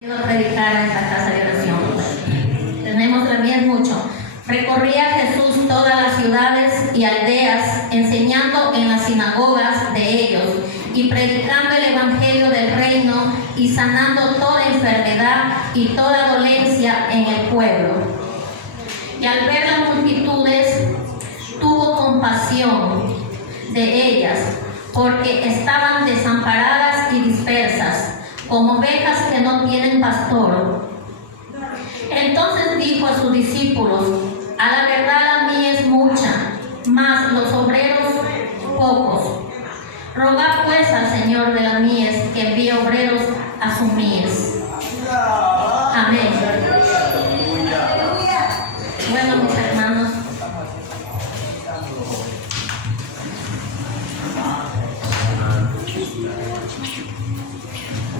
Quiero predicar en esta casa de oración. Tenemos también mucho. Recorría Jesús todas las ciudades y aldeas, enseñando en las sinagogas de ellos y predicando el evangelio del reino y sanando toda enfermedad y toda dolencia en el pueblo. Y al ver las multitudes, tuvo compasión de ellas, porque estaban desamparadas y dispersas, como ovejas que no tienen pastor. Entonces dijo a sus discípulos: a la verdad la mies es mucha, mas los obreros pocos. Rogad pues al Señor de la mies que envíe obreros a su mies. Amén. Bueno, mis hermanos,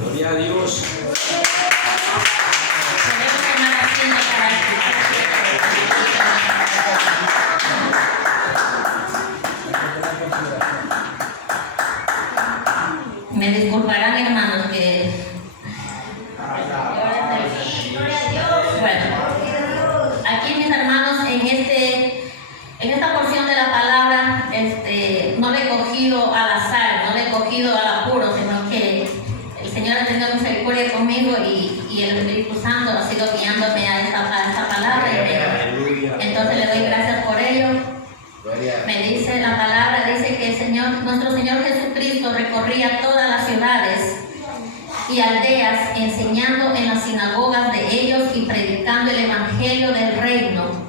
Gloria a Dios. podemos tomar asiento para me disculparán, hermanos, que bueno, aquí mis hermanos, en esta porción de la palabra, no le he cogido al azar, no le he cogido al apuro, sino que el Señor ha tenido misericordia conmigo y el Espíritu Santo ha sido guiándome a esta palabra. Entonces le doy gracias por ello. Me dice la palabra, dice que nuestro Señor Jesucristo recorría todas las ciudades y aldeas, enseñando en las sinagogas de ellos y predicando el evangelio del reino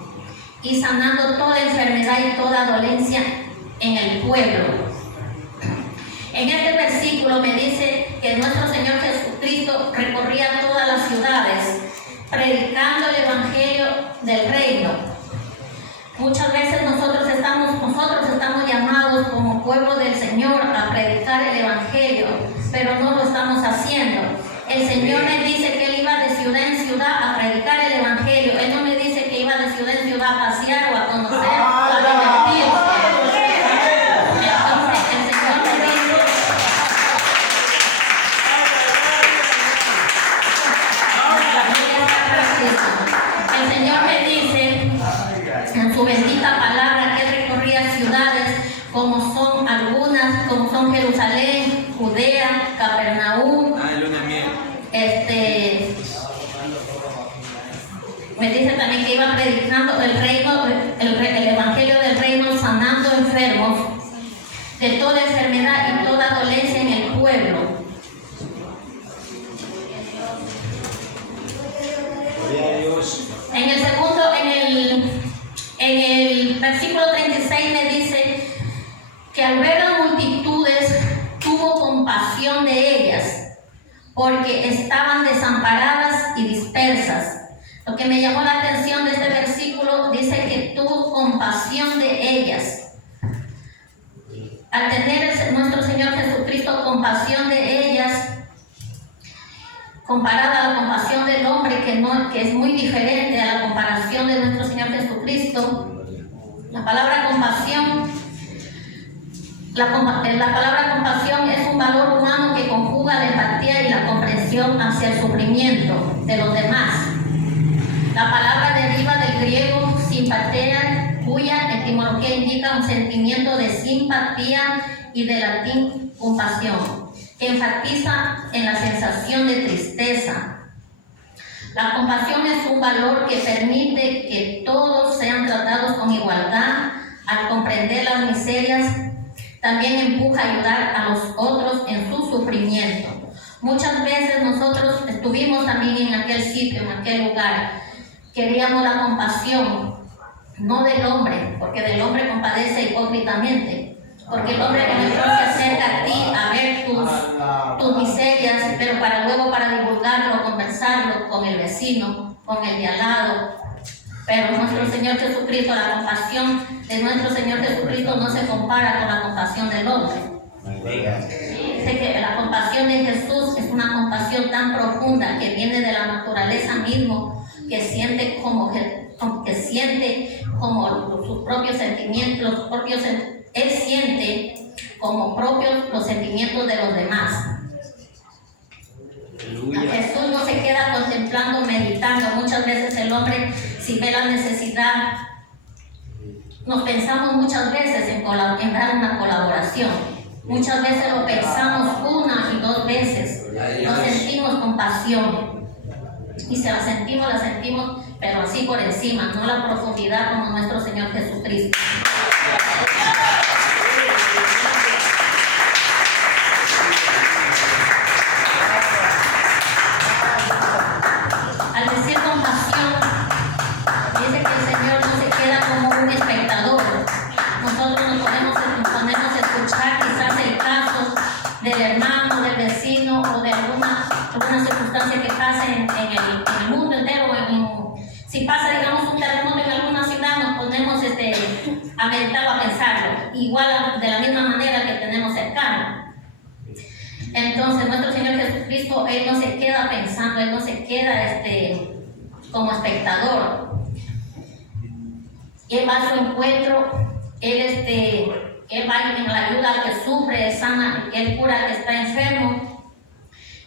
y sanando toda enfermedad y toda dolencia en el pueblo. En este versículo me dice que nuestro Señor Jesucristo recorría todas las ciudades predicando el evangelio del reino. Muchas veces nosotros estamos llamados como pueblo del Señor a predicar el evangelio, pero no lo estamos haciendo. El Señor me dice que Él iba de ciudad en ciudad a predicar el evangelio. Él no me dice que iba de ciudad en ciudad a pasear o a conocer o a divertirse. Entonces el Señor me dice, el Señor me dice en su bendita palabra que Él recorría ciudades como son algunas, como son Jerusalén, Judea, Capernaum. Me dice también que iba predicando el reino, el evangelio del reino, sanando enfermos de toda enfermedad y toda dolencia en el pueblo. Gloria a Dios. En el versículo 36 me dice que al ver las multitudes tuvo compasión de ellas, porque estaban desamparadas y dispersas. Lo que me llamó la atención de este versículo dice que tuvo compasión de ellas. Al tener nuestro Señor Jesucristo compasión de ellas, comparada a la compasión del hombre, que es muy diferente a la comparación de nuestro Señor Jesucristo, la palabra compasión es un valor humano que conjuga la empatía y la comprensión hacia el sufrimiento de los demás. La palabra deriva del griego simpatia, cuya etimología indica un sentimiento de simpatía, y del latín compasión, que enfatiza en la sensación de tristeza. La compasión es un valor que permite que todos sean tratados con igualdad. Al comprender las miserias, también empuja a ayudar a los otros en su sufrimiento. Muchas veces nosotros estuvimos también en aquel sitio, en aquel lugar. Queríamos la compasión, no del hombre, porque del hombre compadece hipócritamente. Porque el hombre que mejor se acerca a ti a ver tus miserias, pero para divulgarlo, conversarlo con el vecino, con el de al lado. Pero nuestro Señor Jesucristo, la compasión de nuestro Señor Jesucristo no se compara con la compasión del hombre. Dice que la compasión de Jesús es una compasión tan profunda que viene de la naturaleza mismo, que siente como sus propios sentimientos, Él siente como propios los sentimientos de los demás. Aleluya. Jesús no se queda contemplando, meditando. Muchas veces el hombre, si ve la necesidad, nos pensamos muchas veces en dar una colaboración. Muchas veces lo pensamos 1 y 2 veces. Nos sentimos compasión. Y se la sentimos, pero así por encima, no la profundidad como nuestro Señor Jesucristo. Al decir compasión, dice que el Señor no se queda como un espectador. Nosotros nos ponemos a escuchar quizás el caso del hermano, del vecino o de alguna circunstancia que pase en el mundo entero. Si pasa, digamos, un terremoto en alguna ciudad, nos ponemos a meditarlo, a pensarlo. Igual de la misma manera que tenemos cercano. Entonces, nuestro Señor Jesucristo, Él no se queda pensando, Él no se queda como espectador. Él va a su encuentro, Él va en la ayuda al que sufre, sana, Él cura al que está enfermo.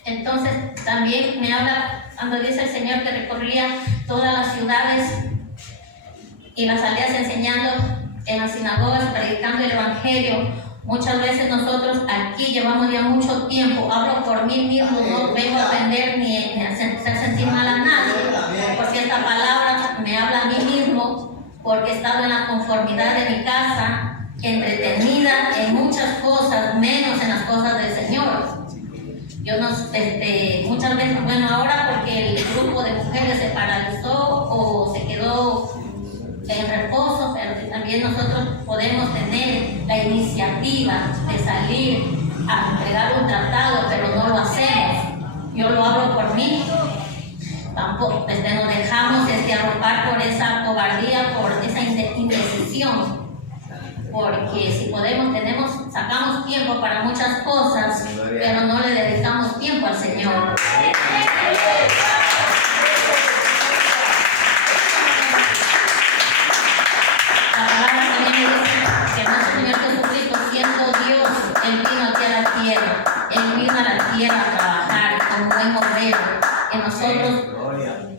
Entonces, también me habla cuando dice el Señor que recorría todas las ciudades y las aldeas enseñando en las sinagogas, predicando el Evangelio. Muchas veces nosotros aquí llevamos ya mucho tiempo, hablo por mí mismo, no vengo a ofender ni a hacer sentir mal a nadie, porque esta palabra me habla a mí mismo, porque he estado en la conformidad de mi casa, entretenida en muchas cosas, menos en las cosas del Señor. Yo muchas veces, bueno, ahora porque el grupo de mujeres se paralizó o se quedó en reposo, pero que también nosotros podemos tener la iniciativa de salir a entregar un tratado, pero no lo hacemos. Yo lo hablo por mí. Tampoco nos dejamos arropar por esa cobardía, por esa indecisión. Porque si podemos, sacamos tiempo para muchas cosas, pero no le dedicamos tiempo al Señor. La palabra también me dice que nuestro Señor Jesucristo, siendo Dios, Él vino aquí a la tierra. Él vino a la tierra a trabajar como buen obrero.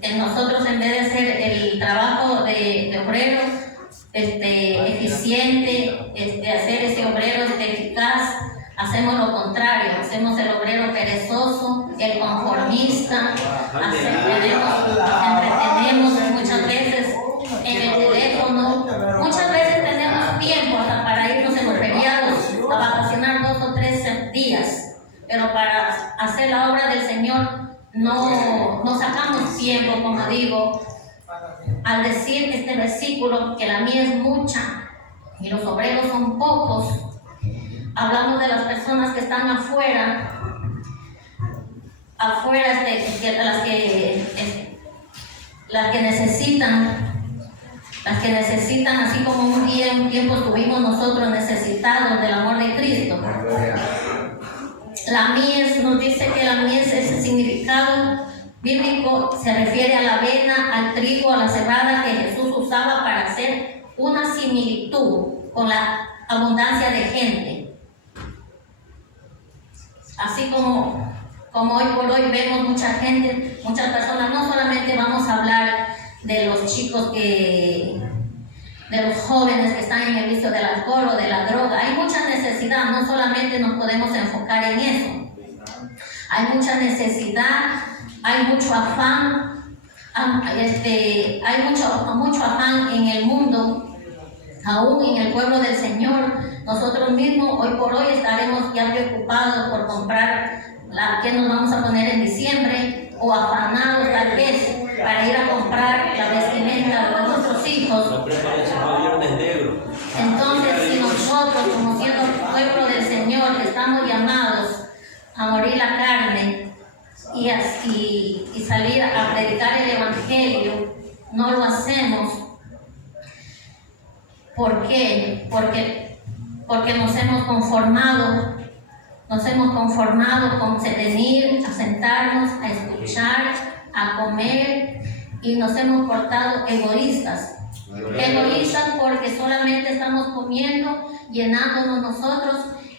En nosotros, en vez de hacer el trabajo de obrero, eficiente, hacer ese obrero eficaz, hacemos lo contrario, hacemos el obrero perezoso, el conformista, entretenemos muchas veces en el teléfono, muchas veces tenemos tiempo hasta para irnos en los feriados a vacacionar 2 o 3 días, pero para hacer la obra del Señor no sacamos tiempo, como digo. Al decir este versículo que la mía es mucha y los obreros son pocos, hablamos de las personas que están afuera, las que necesitan, así como un tiempo estuvimos nosotros necesitados del amor de Cristo. La mies nos dice que la mies, ese significado bíblico, se refiere a la avena, al trigo, a la cebada que Jesús usaba para hacer una similitud con la abundancia de gente. Así como hoy por hoy vemos mucha gente, muchas personas, no solamente vamos a hablar de los chicos de los jóvenes que están en el vicio del alcohol o de la droga. Hay mucha necesidad, no solamente nos podemos enfocar en eso. Hay mucha necesidad, hay mucho afán, hay mucho afán en el mundo, aún en el pueblo del Señor. Nosotros mismos hoy por hoy estaremos ya preocupados por comprar qué nos vamos a poner en diciembre, o afanados tal vez para ir a comprar la vestimenta de nuestros hijos. Entonces, si nosotros, como siendo pueblo del Señor, estamos llamados a morir la carne y salir a predicar el Evangelio, no lo hacemos. ¿Por qué? Porque nos hemos conformado con venir a sentarnos, a escuchar, a comer, y nos hemos portado egoístas. Egoístas porque solamente estamos comiendo, llenándonos nosotros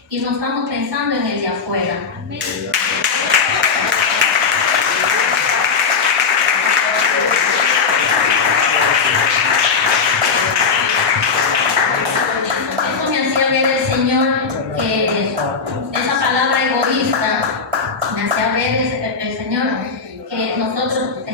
y no estamos pensando en el de afuera. que nosotros,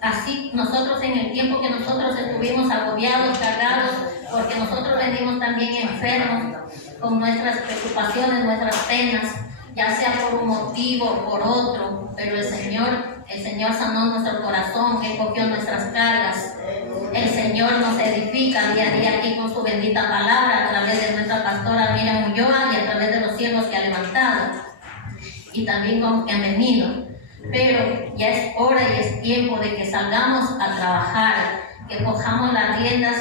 así nosotros en el tiempo que nosotros estuvimos agobiados, cargados, porque nosotros venimos también enfermos con nuestras preocupaciones, nuestras penas, ya sea por un motivo o por otro, pero el Señor sanó nuestro corazón, Él cogió nuestras cargas. El Señor nos edifica día a día aquí con su bendita palabra a través de nuestra pastora Miriam Ulloa y a través de los siervos que ha levantado y también con que han venido. Pero ya es hora y es tiempo de que salgamos a trabajar, que cojamos las riendas,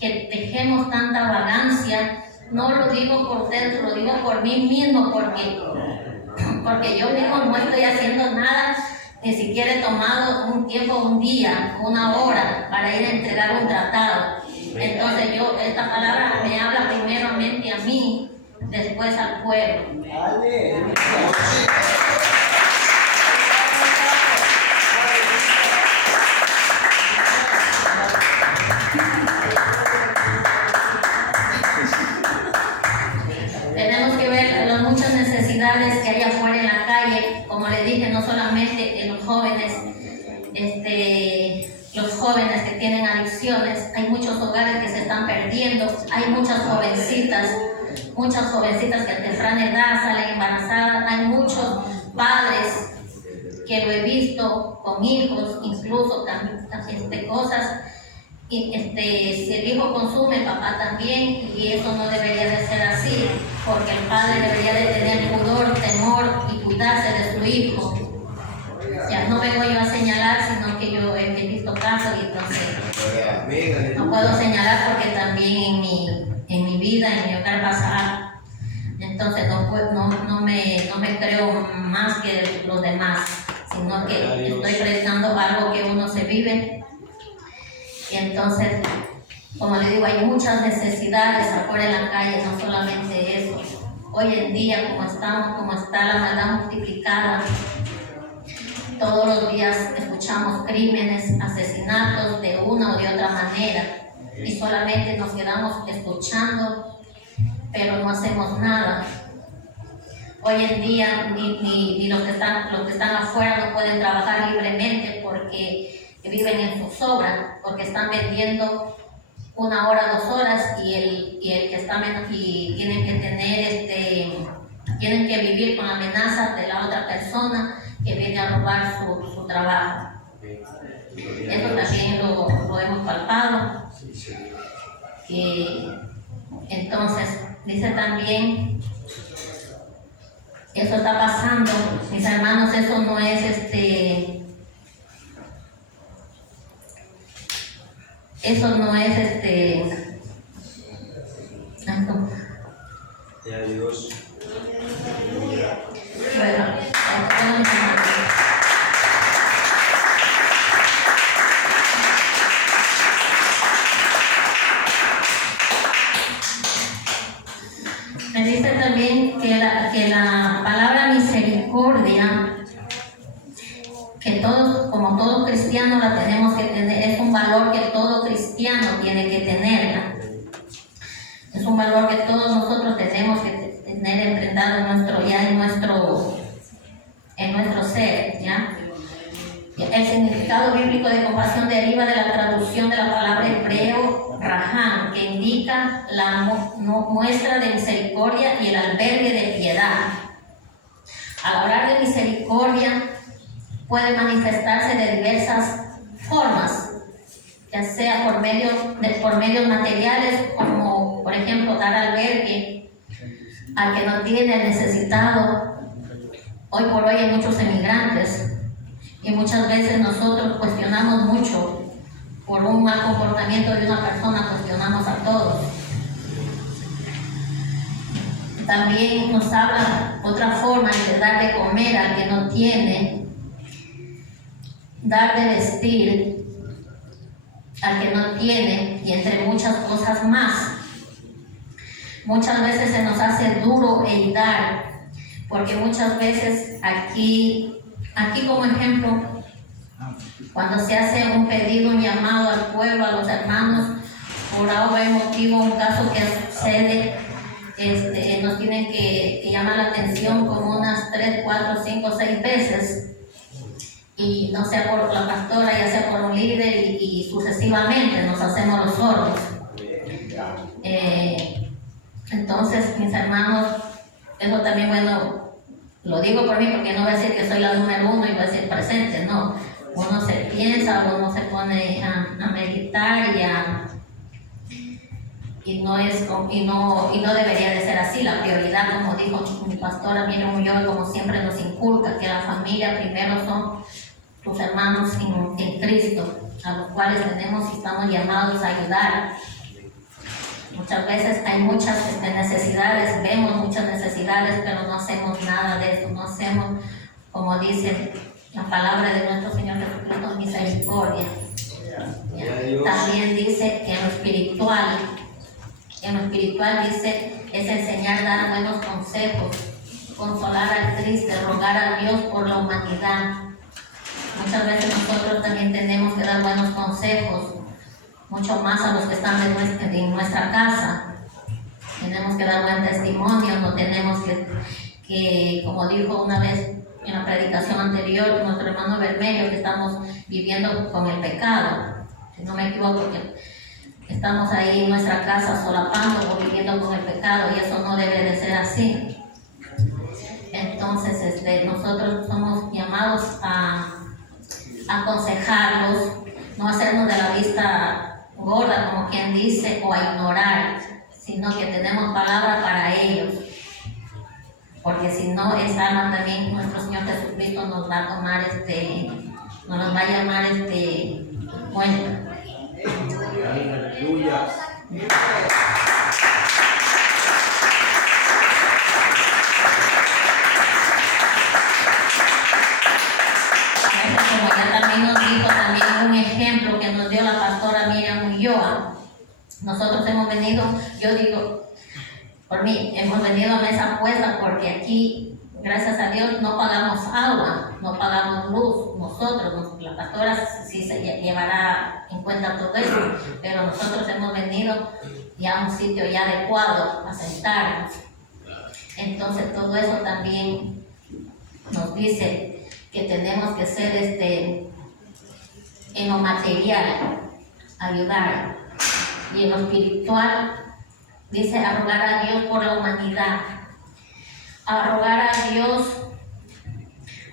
que dejemos tanta vagancia. No lo digo por ustedes, lo digo por mí mismo, porque yo mismo no estoy haciendo nada, ni siquiera he tomado un tiempo, un día, una hora para ir a entregar un tratado. Entonces esta palabra me habla primeramente a mí, después al pueblo. Tenemos que ver las muchas necesidades que hay afuera en la calle, como les dije, no solamente en los jóvenes que tienen adicciones, hay muchos hogares que se están perdiendo, hay muchas jovencitas que a temprana edad salen embarazadas, hay muchos padres que lo he visto con hijos, incluso también cosas. Si el hijo consume, el papá también, y eso no debería de ser así, porque el padre debería de tener pudor, temor y cuidarse de su hijo. Ya no vengo yo a señalar, sino que yo he visto casos y entonces no puedo señalar porque también en mi vida, en mi hogar pasa. Entonces no me creo más que los demás, sino que estoy predicando algo que uno se vive. Y entonces, como le digo, hay muchas necesidades afuera en la calle, no solamente eso. Hoy en día, como está la maldad multiplicada, todos los días escuchamos crímenes, asesinatos de una o de otra manera, y solamente nos quedamos escuchando, pero no hacemos nada. Hoy en día ni los que están afuera no pueden trabajar libremente porque viven en zozobra, porque están vendiendo 1 hora, 2 horas y el que está y tienen que vivir con la amenaza de la otra persona que viene a robar su trabajo. Eso también lo hemos palpado. Entonces dice también, eso está pasando, mis hermanos, eso no es eso no es Ya Dios. Bueno, me dice también que la palabra misericordia, que todos, como todo cristiano, la tenemos que tener, es un valor que todo cristiano tiene que tenerla. Es un valor que todos nosotros tenemos que tener enfrentado en nuestro ser, ¿ya? El significado bíblico de compasión deriva de la traducción de la palabra hebreo raham, que indica la muestra de misericordia y el albergue de piedad. Al hablar de misericordia, puede manifestarse de diversas formas, ya sea por medios materiales, como por ejemplo dar albergue al que no tiene, al necesitado. Hoy por hoy hay muchos emigrantes y muchas veces nosotros cuestionamos mucho por un mal comportamiento de una persona, cuestionamos a todos. También nos habla otra forma de dar de comer al que no tiene, dar de vestir al que no tiene, y entre muchas cosas más. Muchas veces se nos hace duro el dar, porque muchas veces aquí como ejemplo, cuando se hace un pedido, un llamado al pueblo, a los hermanos, por algún motivo, un caso que sucede, nos tienen que llamar la atención como unas 3, 4, 5, 6 veces. y no sea por la pastora, ya sea por un líder y sucesivamente nos hacemos los sordos. Entonces, mis hermanos, eso también, bueno, lo digo por mí porque no voy a decir que soy la número uno y voy a decir presente, no. Uno se piensa, uno se pone a meditar y no debería de ser así. La prioridad, como dijo mi pastora Miriam Ulloa, como siempre nos inculca, que la familia primero son tus hermanos en Cristo, a los cuales tenemos y estamos llamados a ayudar. Muchas veces hay muchas necesidades, vemos muchas necesidades, pero no hacemos nada de eso, no hacemos, como dice la palabra de nuestro Señor Jesucristo, misericordia. También dice en lo espiritual dice, es enseñar, dar buenos consejos, consolar al triste, rogar a Dios por la humanidad. Muchas veces nosotros también tenemos que dar buenos consejos, mucho más a los que están en nuestra casa. Tenemos que dar buen testimonio, no tenemos que, como dijo una vez en la predicación anterior nuestro hermano Bermelio, que estamos viviendo con el pecado. Si no me equivoco, que estamos ahí en nuestra casa solapando o viviendo con el pecado, y eso no debe de ser así. Entonces, nosotros somos llamados a aconsejarlos, no hacernos de la vista gorda, como quien dice, o a ignorar, sino que tenemos palabra para ellos, porque si no, esa alma también nuestro Señor Jesucristo nos va a tomar nos los va a llamar cuenta. Aleluya. Como ya también nos dijo también un ejemplo que nos dio la pastora Miriam Ulloa, nosotros hemos venido, yo digo, por mí, hemos venido a mesa puesta porque aquí, gracias a Dios, no pagamos agua, no pagamos luz. Nosotros, la pastora sí se llevará en cuenta todo eso, pero nosotros hemos venido ya a un sitio ya adecuado a sentarnos. Entonces todo eso también nos dice que tenemos que ser en lo material, ayudar, y en lo espiritual dice a rogar a Dios por la humanidad, a rogar a Dios.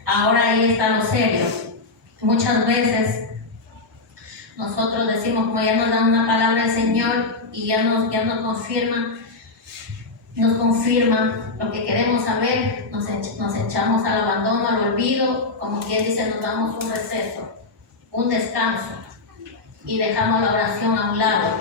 Ahora ahí está lo serio. Muchas veces nosotros decimos, como ya nos da una palabra el Señor y ya nos confirma lo que queremos saber, nos echamos al abandono, al olvido, como quien dice, nos damos un receso, un descanso, y dejamos la oración a un lado.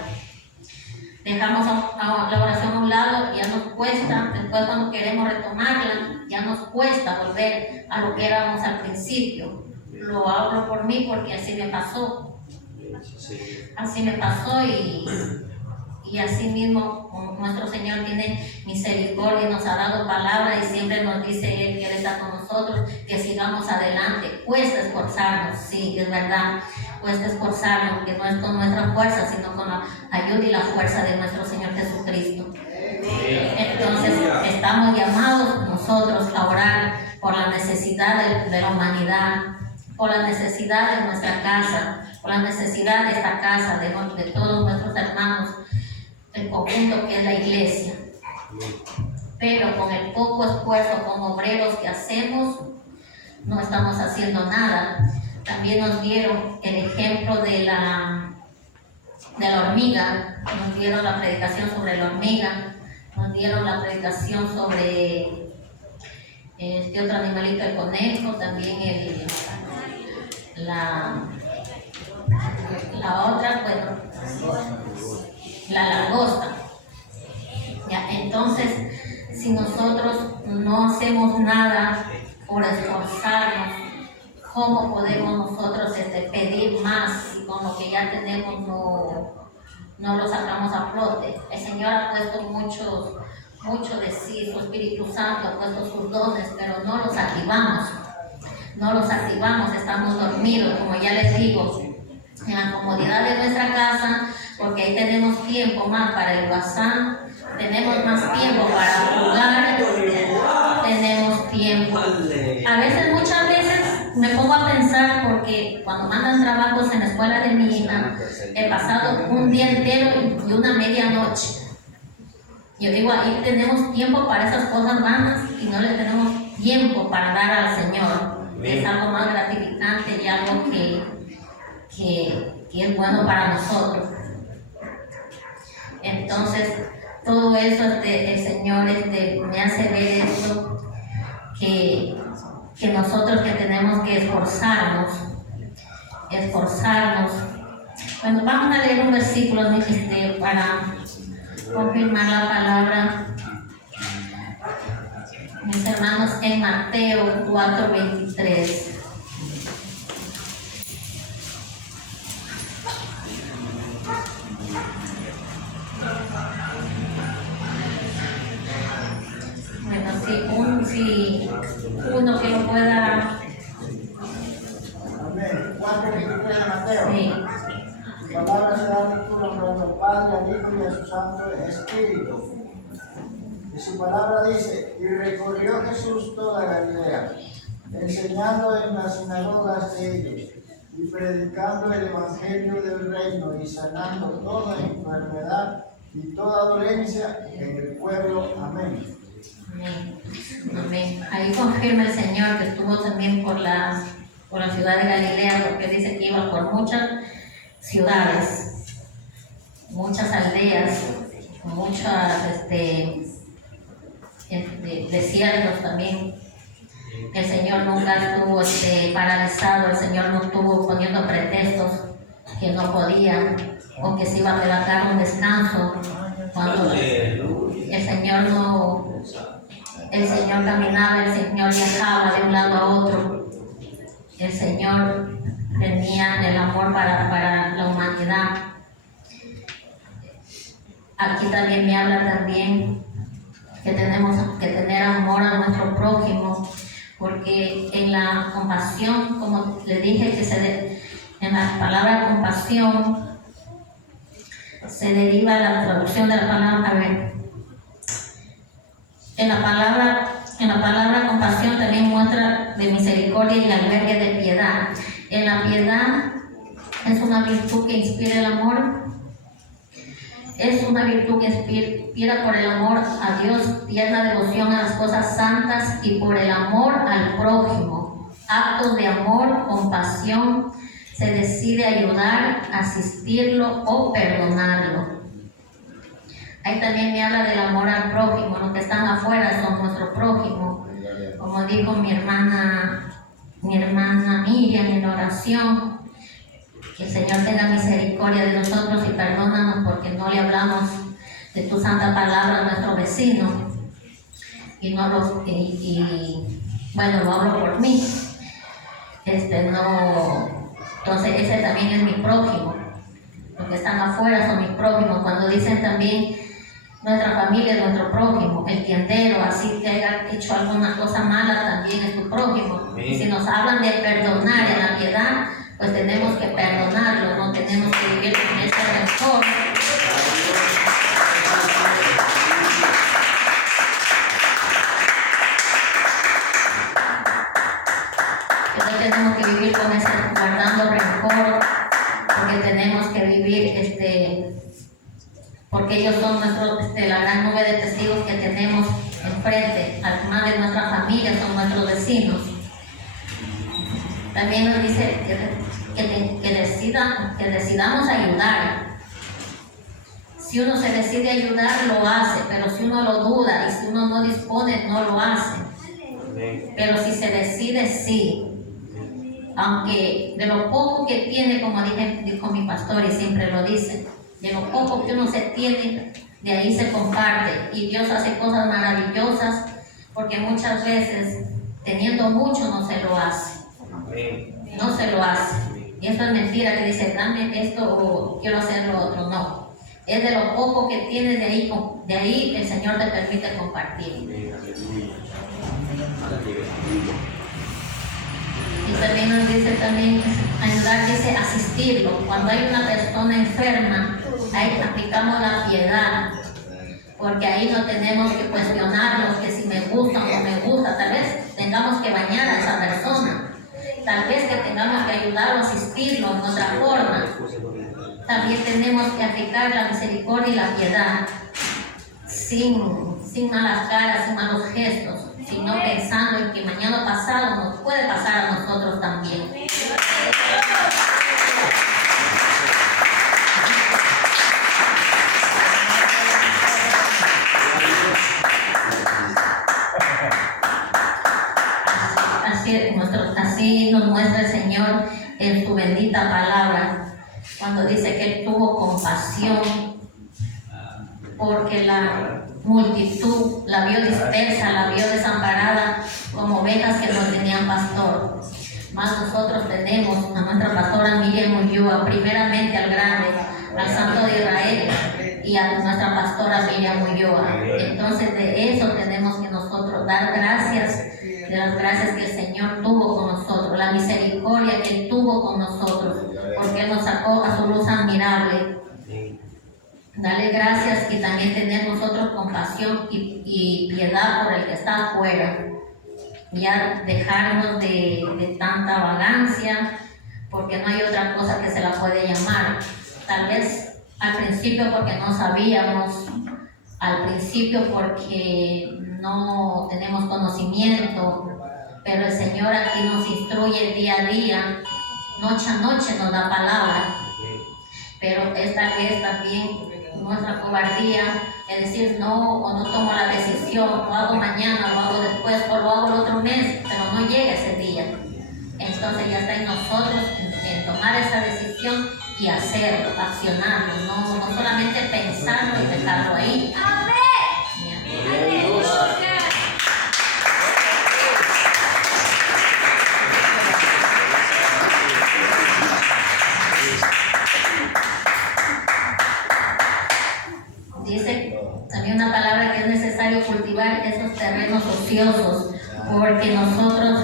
Dejamos la oración a un lado, ya nos cuesta, después cuando queremos retomarla, ya nos cuesta volver a lo que éramos al principio. Lo hablo por mí porque así me pasó. Así me pasó y así mismo nuestro Señor tiene misericordia y nos ha dado palabra y siempre nos dice Él que Él está con nosotros, que sigamos adelante. Cuesta esforzarnos, sí, es verdad, cuesta esforzarnos, que no es con nuestra fuerza, sino con la ayuda y la fuerza de nuestro Señor Jesucristo. Entonces estamos llamados nosotros a orar por la necesidad de la humanidad, por la necesidad de nuestra casa, por la necesidad de esta casa, de todos nuestros hermanos, el conjunto que es la iglesia. Pero con el poco esfuerzo como obreros que hacemos, no estamos haciendo nada. También nos dieron el ejemplo de la hormiga, nos dieron la predicación sobre la hormiga, nos dieron la predicación sobre este otro animalito, el conejo, también la otra, bueno, la langosta. Ya, entonces, si nosotros no hacemos nada por esforzarnos, ¿cómo podemos nosotros pedir más y con lo que ya tenemos no lo sacamos a flote? El Señor ha puesto mucho de sí, su Espíritu Santo ha puesto sus dones, pero no los activamos. No los activamos, estamos dormidos, como ya les digo, en la comodidad de nuestra casa, porque ahí tenemos tiempo más para el WhatsApp, tenemos más tiempo para jugar, tenemos tiempo. A veces, muchas veces, me pongo a pensar porque cuando mandan trabajos en la escuela de mi hija, he pasado un día entero y una medianoche. Yo digo, ahí tenemos tiempo para esas cosas vanas y no le tenemos tiempo para dar al Señor, que es algo más gratificante y algo que es bueno para nosotros. Entonces, todo eso el Señor me hace ver esto, que nosotros que tenemos que esforzarnos. Bueno, vamos a leer un versículo para confirmar la palabra, mis hermanos, en Mateo 4:23. Bueno, si uno que lo pueda. Amén. 4:23 de Mateo. Sí. La palabra se da lectura al Padre, al Hijo y a su Santo Espíritu. Y su palabra dice: y recorrió Jesús toda Galilea, enseñando en las sinagogas de ellos, y predicando el evangelio del reino, y sanando toda enfermedad y toda dolencia en el pueblo. Amén. Amén. Amén. Ahí confirma el Señor que estuvo también por la ciudad de Galilea, porque dice que iba por muchas ciudades, muchas aldeas, muchos desiertos también. El Señor nunca estuvo paralizado, el Señor no estuvo poniendo pretextos que no podía o que se iba a relatar un descanso. Cuando el Señor caminaba, el Señor viajaba de un lado a otro. El Señor tenía el amor para la humanidad. Aquí también me habla también que tenemos que tener amor a nuestro prójimo, porque en la compasión, como le dije, en la palabra compasión se deriva la traducción de la palabra, en la palabra compasión también muestra de misericordia y albergue de piedad. En la piedad es una virtud que inspira el amor, es una virtud que inspira por el amor a Dios, tierna devoción a las cosas santas y por el amor al prójimo. Actos de amor, compasión, se decide ayudar, asistirlo o perdonarlo. Ahí también me habla del amor al prójimo, los que están afuera son nuestro prójimo. Como dijo mi hermana Miriam en oración, que el Señor tenga misericordia de nosotros y perdónanos porque no le hablamos de tu santa palabra a nuestro vecino. Bueno, lo hablo por mí. Entonces ese también es mi prójimo. Los que están afuera son mis prójimos. Cuando dicen también nuestra familia es nuestro prójimo, el tiendero, así que haya hecho alguna cosa mala, también es tu prójimo. Y si nos hablan de perdonar en la piedad, pues tenemos que perdonarlo, no tenemos que vivir con ese rencor. No tenemos que vivir con ese guardando rencor, porque tenemos que vivir porque ellos son la gran nube de testigos que tenemos enfrente. Algunas de nuestras familias son nuestros vecinos. También nos dice que decidamos ayudar. Si uno se decide ayudar, lo hace, pero si uno lo duda y si uno no dispone, no lo hace. Pero si se decide, sí. Aunque de lo poco que tiene, como dijo mi pastor y siempre lo dice, de lo poco que uno se tiene, de ahí se comparte. Y Dios hace cosas maravillosas, porque muchas veces, teniendo mucho, no se lo hace. No se lo hace. Y esto es mentira, que dice, dame esto o quiero hacer lo otro. No. Es de lo poco que tienes, de ahí el Señor te permite compartir. Y también nos dice ayudar, dice asistirlo. Cuando hay una persona enferma, ahí aplicamos la piedad, porque ahí no tenemos que cuestionarnos que si me gusta o no me gusta. Tal vez tengamos que bañar a esa persona, tal vez que tengamos que ayudarlo, asistirlo en otra forma. También tenemos que aplicar la misericordia y la piedad sin malas caras, sin malos gestos, sino pensando en que mañana pasado nos puede pasar a nosotros también. Así nos muestra el Señor en su bendita palabra, cuando dice que Él tuvo compasión porque la multitud la vio dispersa, la vio desamparada como ovejas que no tenían pastor. Más nosotros tenemos a nuestra pastora Miriam Ulloa, primeramente al grande, al Santo de Israel, y a nuestra pastora Miriam Ulloa. Entonces de eso tenemos que nosotros dar gracias, de las gracias que el Señor tuvo con nosotros, la misericordia que Él tuvo con nosotros, porque Él nos sacó a su luz admirable. Darle gracias y también tener nosotros compasión y piedad por el que está afuera. Ya dejarnos de tanta vagancia, porque no hay otra cosa que se la puede llamar. Tal vez al principio porque no sabíamos, al principio porque no tenemos conocimiento, pero el Señor aquí nos instruye día a día, noche a noche nos da palabra, pero esta vez también nuestra cobardía, es decir, no, o no tomo la decisión, lo hago mañana, lo hago después, o lo hago el otro mes, pero no llega ese día. Entonces ya está en nosotros en tomar esa decisión y hacerlo, accionarlo, no solamente pensarlo y dejarlo ahí. Dice también una palabra que es necesario cultivar esos terrenos ociosos, porque nosotros,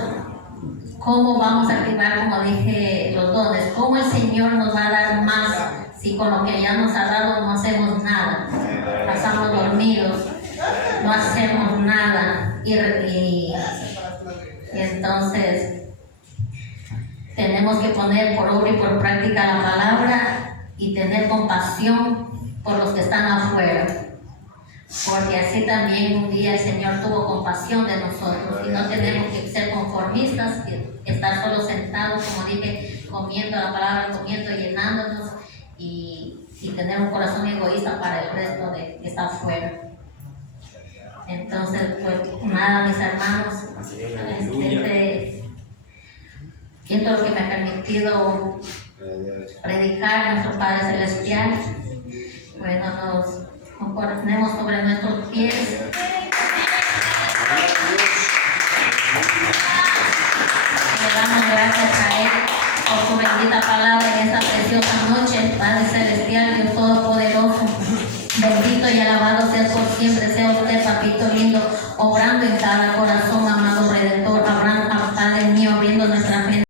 ¿cómo vamos a activar, como dije, los dones? ¿Cómo el Señor nos va a dar más si con lo que ya nos ha dado no hacemos nada? Pasamos dormidos, no hacemos nada y entonces tenemos que poner por obra y por práctica la palabra y tener compasión por los que están afuera, porque así también un día el Señor tuvo compasión de nosotros y no tenemos que ser conformistas, que estar solo sentados, como dije, comiendo la palabra, comiendo, llenándonos y tener un corazón egoísta para el resto de que está afuera. Entonces, pues nada, mis hermanos, esto es lo que me ha permitido predicar a nuestro Padre Celestial. Bueno, nos ponemos sobre nuestros pies. Le damos gracias a Él por su bendita palabra en esta preciosa noche. Padre Celestial, Dios Todopoderoso, bendito y alabado sea por siempre, sea usted, papito lindo, obrando en cada corazón.